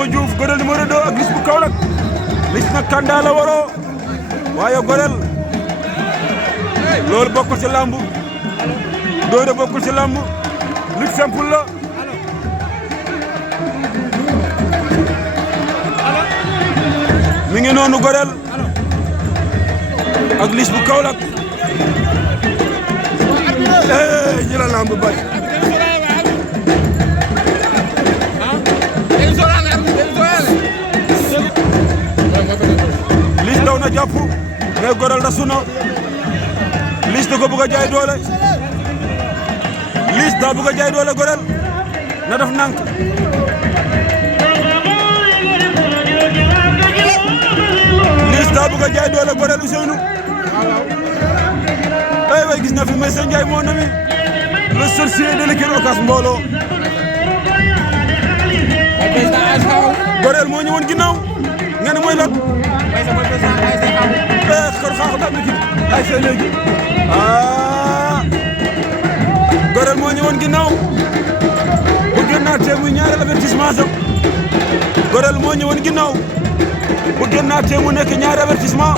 Adama Diouf Gorel numéro 2 ak Liss bu Kaolack Liss nag Kanda la waroo waaye Gorel loolu bokkul ci lamb doole bokkul ci lamb lutte simple la mi ngi noonu Gorel ak Liss bu Kaolack ñi la lamb bay Liss daw na jàpp mais Gorel da suna Liss da ko bëgg a jaay doole Liss daa bëgg a jaay doole Gorel na def nank Liss daa bëgg a jaay doole Gorel Ousseynou ay way gis na fi Maysa Ndiaye mon ami le sorcier de l'équipe Ocass Mbolo Gorel moo ñëwoon ginnaaw nga ne mooy lan xor xaax da mi ay say léegi Gorel moo ñëwoon ginnaaw bu génnaatee muy ñaareel avertissement sam Gorel moo ñëwoon ginnaaw bu génnaatee mu nekk ñaari avertissement